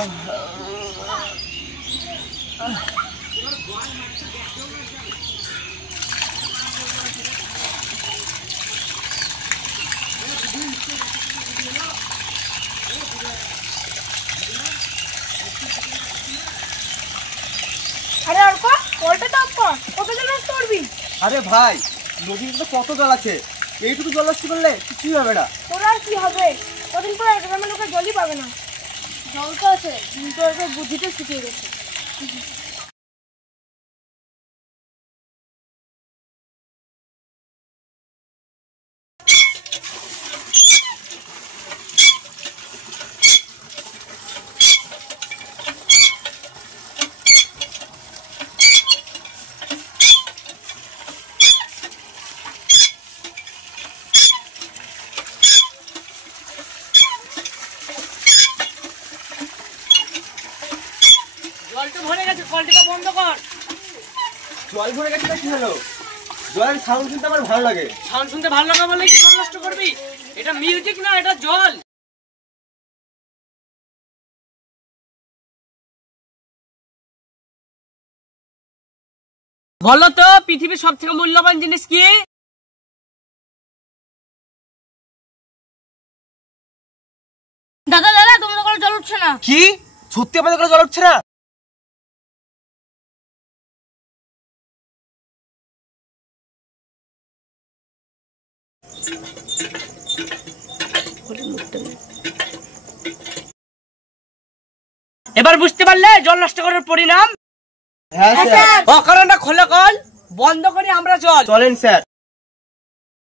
আরে অর্ক, কলটা তো অফ কর। কত জল নষ্ট করবি? আরে ভাই, নদীতে তো কত জল আছে, এইটুকু জল নষ্ট করলে কিছুই হবে না। তোর আর কি হবে? কদিন পরে গ্রামের লোকের জলই পাবে না। জল তো আছে, কিন্তু ওর বুদ্ধিটা শুকিয়ে গেছে। জলটা ভরে গেছে, কলটা বন্ধ কর। জল ভরে গেছে কি হলো? জলের সাউন্ড শুনতে আমার ভালো লাগে। সাউন্ড শুনতে ভালো লাগা বলে কি জল নষ্ট করবি? এটা মিউজিক না, এটা জল। বলো তো পৃথিবীর সব থেকে মূল্যবান জিনিস কি? দাদা দাদা, তোমাদের কলে জল উঠছে না। কি সত্যি আমাদের করে জল উঠছে না? এবার বুঝতে পারলে জল নষ্ট করার পরিণাম? হ্যাঁ স্যার। অকারণে খোলা কল বন্ধ করে আমরা জল। চলেন স্যার।